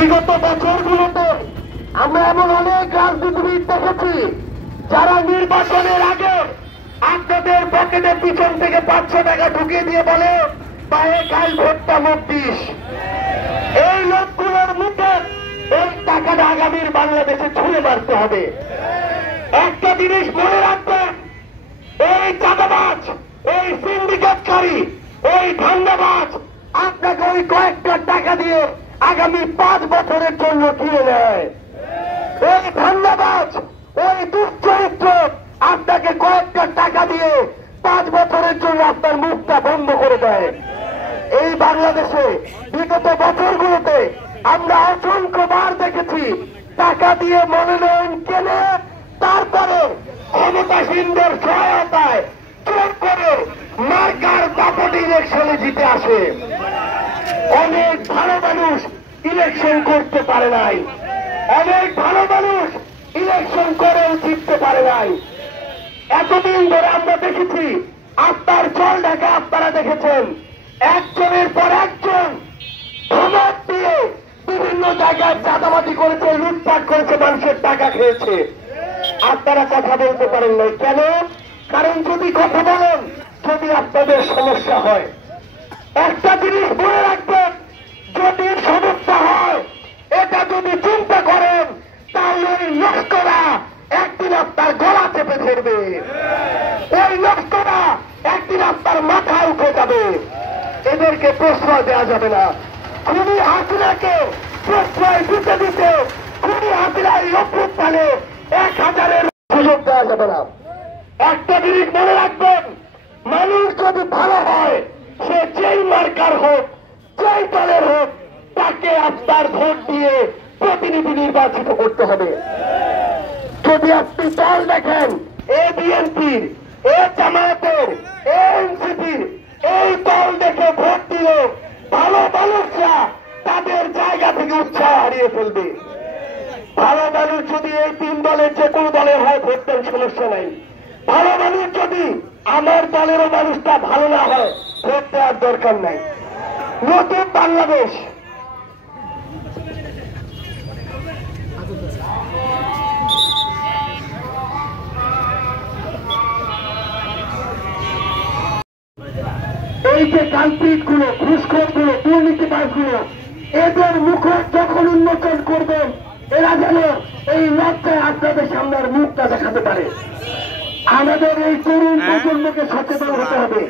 বিগত বছরগুলোতে আমরা এমন অনেক রাজনীতিবিদ দেখেছি যারা নির্বাচনের আগে আপনাদের পকেটের পিছন থেকে 500 টাকা ঢুকিয়ে দিয়ে বলে পায়ে কাল ভোটটা মুখ দিস। এই লোকগুলোর মুখে এই টাকাটা আগামীর বাংলাদেশে ছুঁড়ে মারতে হবে। একটা জিনিস মনে রাখবেন, এই চাঁদাবাজ, এই সিন্ডিকেটকারী, এই ধান্দাবাজ আপনাকে ওই কয়েকটা টাকা দিয়ে আগামী 5 বছরের জন্য কিনে নেয়। এই ধান্দাবাজ, ওই দুশ্চরিত্র আপনাকে কয়েকটা টাকা দিয়ে 5 বছরের জন্য আপনার মুখটা বন্ধ করে দেয়। এই বাংলাদেশে বিগত বছরগুলোতে আমরা অসংখ্যবার দেখেছি টাকা দিয়ে মনোনয়ন কেনে তারপরে ক্ষমতাসীনদের সহায়তায় চোখ করে মার্কার দাপটে ইলেকশনে জিতে আসে। অনেক ভালো মানুষ ইলেকশন করতে পারে নাই, অনেক ভালো মানুষ ইলেকশন করেও জিততে পারে নাই। এতদিন ধরে আমরা দেখেছি আপনার চল ঢাকা আপনারা দেখেছেন একজনের পর একজন ধমক দিয়ে বিভিন্ন জায়গায় চাঁদাবাজি করেছে, লুটপাট করেছে, মানুষের টাকা খেয়েছে। আপনারা কথা বলতে পারেন নাই কেন? কারণ যদি কথা বলেন, যদি আপনাদের সমস্যা হয়, একটা জিনিস মনে রাখবেন, যদি সমস্যা হয় এটা যদি চিন্তা করেন তাহলে ওই লস্করা একদিন আপনার গলা চেপে ধরবে, ওই লস্করা একদিন আপনার মাথায় উঠে যাবে। এদেরকে প্রশ্রয় দেওয়া যাবে না। খুনি হাসিনাকে প্রশ্রয় দিতে দিতে খুনি হাসিনার অভ্যুত্থানে 1000-এর সুযোগ দেওয়া যাবে না। একটা জিনিস মনে রাখবেন, মানুষ যদি ভালো হয় সে যেই মার্কার হোক, যেই দলের হোক, তাকে আপনার ভোট দিয়ে প্রতিনিধি নির্বাচিত করতে হবে। যদি আপনি দল দেখেন এ বিএনপির, এ জামায়াতের, এ এনসিপির, এই দল দেখে ভোট দিলে ভালো মানুষরা তাদের জায়গা থেকে উৎসাহ হারিয়ে ফেলবে। ভালো মানুষ যদি এই 3 দলের যে কোনো দলের হয় ভোট দেন, সমস্যা নাই। ভালো মানুষ যদি আমার দলেরও মানুষটা ভালো না হয় ভোট দেওয়ার দরকার নাই। নতুন বাংলাদেশ এই যে কালপিট গুলো, ঘুষখোর গুলো, দুর্নীতিবাজ গুলো, এদের মুখ যখন উন্মোচন করবেন এরা যেন এই লজ্জায় আপনাদের সামনে আর মুখটা দেখাতে পারে। আমাদের এই তরুণ প্রজন্মকে সচেতন হতে হবে।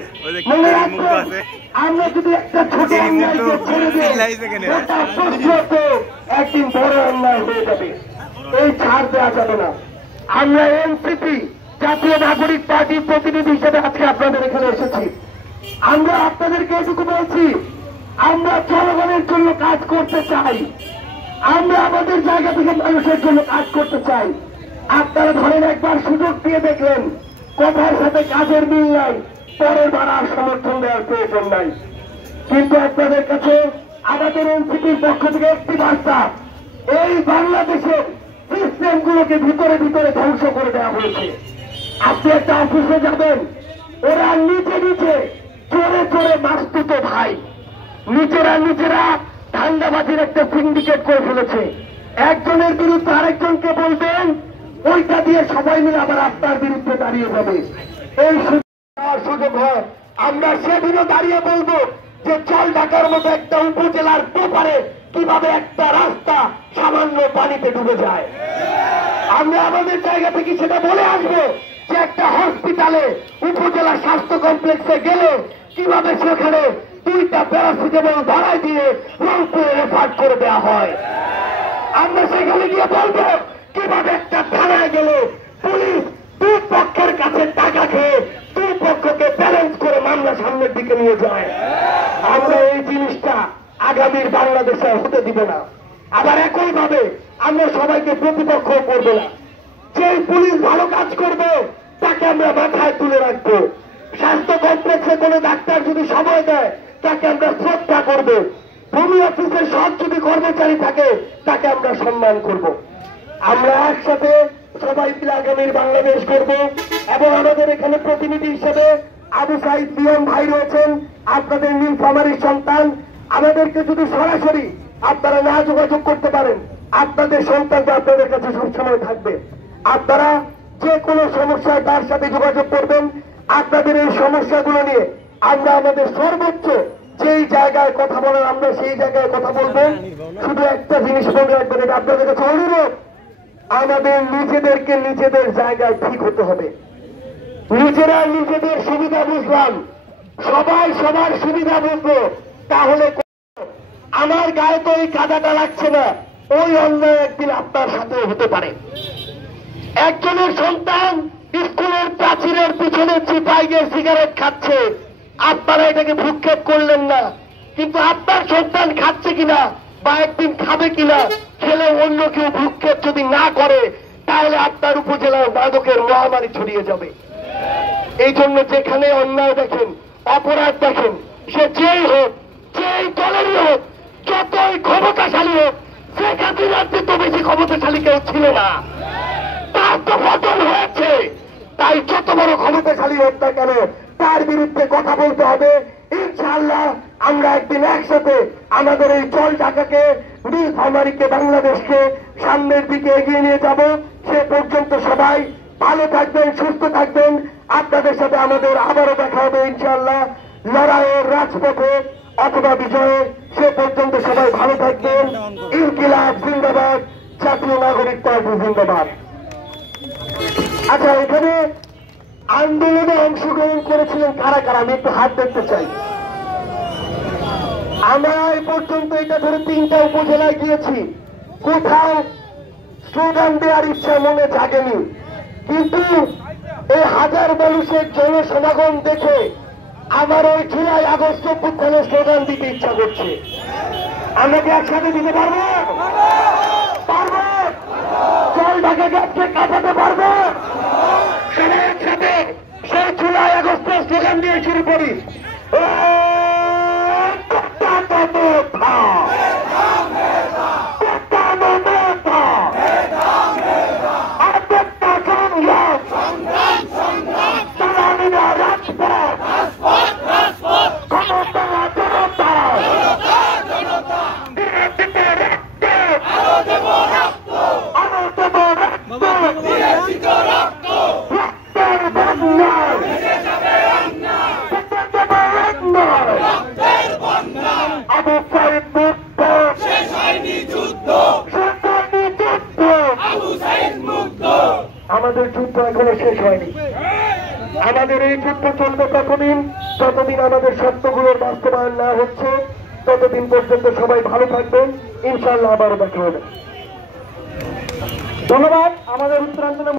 মনে রাখবেন, আমরা যদি একটা ছোট অন্যায়কে ছেড়ে দিই, ওটা প্রশ্নত একদিন বড় অন্যায় হয়ে যাবে। এই ছাড় দেওয়া যাবে না। আমরা এনসিপি জাতীয় নাগরিক পার্টির প্রতিনিধি হিসেবে আজকে আপনাদের এখানে এসেছি। আমরা আপনাদেরকে এটুকু বলছি, আমরা জনগণের জন্য কাজ করতে চাই, আমরা আমাদের জায়গা থেকে মানুষের জন্য কাজ করতে চাই। আপনারা ধরেন একবার সুযোগ দিয়ে দেখলেন, কথার সাথে কাজের মিল নাই, পরের বার আর সমর্থন দেওয়ার প্রয়োজন নাই। কিন্তু আপনাদের কাছে আমাদের এনসিপির পক্ষ থেকে একটি বার্তা, এই বাংলাদেশের সিস্টেমগুলোকে ভিতরে ভিতরে ধ্বংস করে দেওয়া হয়েছে। আপনি একটা অফিসে যাবেন, ওরা নিচে নিচে চোরে চোরে মাস্তুত ভাই, নিজেরা ধান্দাবাজির একটা সিন্ডিকেট করে ফেলেছে। একজনের বিরুদ্ধে আরেকজনকে বলবেন, ওইটা দিয়ে সবাই মিলে আবার আপনার বিরুদ্ধে দাঁড়িয়ে যাবে। এই সুযোগ হয়, আমরা সেদিনও দাঁড়িয়ে বলবো যে চল ঢাকার মতো একটা উপজেলার ব্যাপারে কিভাবে একটা রাস্তা সামান্য পানিতে ডুবে যায়। আমরা আমাদের জায়গা থেকে সেটা বলে আসবো যে একটা হসপিটালে, উপজেলা স্বাস্থ্য কমপ্লেক্সে গেলে কিভাবে সেখানে 2টা প্যারাসিটামল ধরাই দিয়ে রংপুরে রেফার করে দেওয়া হয়। আমরা সেখানে গিয়ে বলবো কিভাবে একটা থানায় গেলে পুলিশ 2 পক্ষের কাছে টাকা খেয়ে 2 পক্ষকে ব্যালেন্স করে মামলা সামনের দিকে নিয়ে যায়। আমরা এই জিনিসটা আগামীর বাংলাদেশে হতে দিব না। আবার একইভাবে আমরা সবাইকে প্রতিপক্ষ করবো না। যে পুলিশ ভালো কাজ করবে তাকে আমরা মাথায় তুলে রাখবো। স্বাস্থ্য কমপ্লেক্সে কোনো ডাক্তার যদি সময় দেয় তাকে আমরা শ্রদ্ধা করবো। ভূমি অফিসের সব যদি কর্মচারী থাকে তাকে আমরা সম্মান করব। আমরা একসাথে সবাই মিলে আগামীর বাংলাদেশ করব। এবং আমাদের এখানে প্রতিনিধি হিসেবে আবু সাইদ বিএম ভাই রয়েছেন, আপনাদের নীলফামারীর সন্তান। আমাদেরকে যদি সরাসরি আপনারা না যোগাযোগ করতে পারেন, আপনাদের সন্তানটা আপনাদের কাছে সবসময় থাকবে। আপনারা যে কোনো সমস্যায় তার সাথে যোগাযোগ করবেন। আপনাদের এই সমস্যাগুলো নিয়ে আমরা আমাদের সর্বোচ্চ যেই জায়গায় কথা বলার আমরা সেই জায়গায় কথা বলবো। শুধু একটা জিনিস মনে রাখবেন, এটা আপনাদের কাছে অনুরোধ, আমাদের নিজেদেরকে নিজেদের জায়গায় ঠিক হতে হবে। নিজেরা নিজেদের সুবিধা বুঝলাম, সবাই সবার সুবিধা বুঝলো, তাহলে আমার গায়ে তো এই কাদাটা লাগছে না, ওই অন্যায় একদিন আপনার সাথেও হতে পারে। একজনের সন্তান স্কুলের প্রাচীরের পিছনে চিপাই গিয়ে সিগারেট খাচ্ছে, আপনারা এটাকে ভ্রুক্ষেপ করলেন না, কিন্তু আপনার সন্তান খাচ্ছে কিনা বা একদিন খাবে কিনা, খেলে অন্য কেউ ভ্রুক্ষেপ যদি না করে, তাহলে আপনার উপজেলায় মাদকের মহামারী ছড়িয়ে যাবে। এই জন্য যেখানে অন্যায় দেখেন, অপরাধ দেখেন, সে যেই হোক, যেই দলেরই হোক, যতই ক্ষমতাশালী হোক, শেখ হাসিনার তো বেশি ক্ষমতাশালী কেউ ছিল না, তার তো পতন হয়েছে। তাই যত বড় ক্ষমতাশালী হোক না কেন, তার বিরুদ্ধে কথা বলতে হবে। ইনশাআল্লাহ আমরা একদিন একসাথে আমাদের এই জল ঢাকাকে, নীলফামারীকে, বাংলাদেশকে সামনের দিকে এগিয়ে নিয়ে যাব। সে পর্যন্ত সবাই ভালো থাকবেন, সুস্থ থাকবেন। আপনাদের সাথে আমাদের আবারও দেখা হবে ইনশাআল্লাহ লড়াইয়ের রাজপথে অথবা বিজয়ে। সে পর্যন্ত সবাই ভালো থাকবেন। ইনকিলাব জিন্দাবাদ, জাতীয় নাগরিক পার্টি জিন্দাবাদ। আচ্ছা, এখানে আন্দোলনে অংশগ্রহণ করেছিলেন কারা কারা, আমি একটু হাত দেখতে চাই। আমরা এই পর্যন্ত এটা ধরে 3টা উপজেলায় গিয়েছি, কোথাও স্লোগান দেওয়ার ইচ্ছা মনে জাগেনি, কিন্তু এই হাজার মানুষের জনসমাগম দেখে আমার ওই জুলাই আগস্ট অভ্যুত্থানে স্লোগান দিতে ইচ্ছা করছে। আমরা কি একসাথে দিতে পারবো? পারবো? জল ঢাকাকে আজকে কাটাতে পারবো? সবাই একসাথে সেই জুলাই আগস্টের স্লোগান দিয়ে শুরু করি। আমাদের যুদ্ধ এখনো শেষ হয়নি। আমাদের এই যুদ্ধ চলবে ততদিন যতদিন আমাদের শর্তগুলোর বাস্তবায়ন না হচ্ছে। ততদিন পর্যন্ত সবাই ভালো থাকবেন, ইনশাআল্লাহ আবারও দেখা হবে। ধন্যবাদ। আমাদের উত্তরাঞ্চলে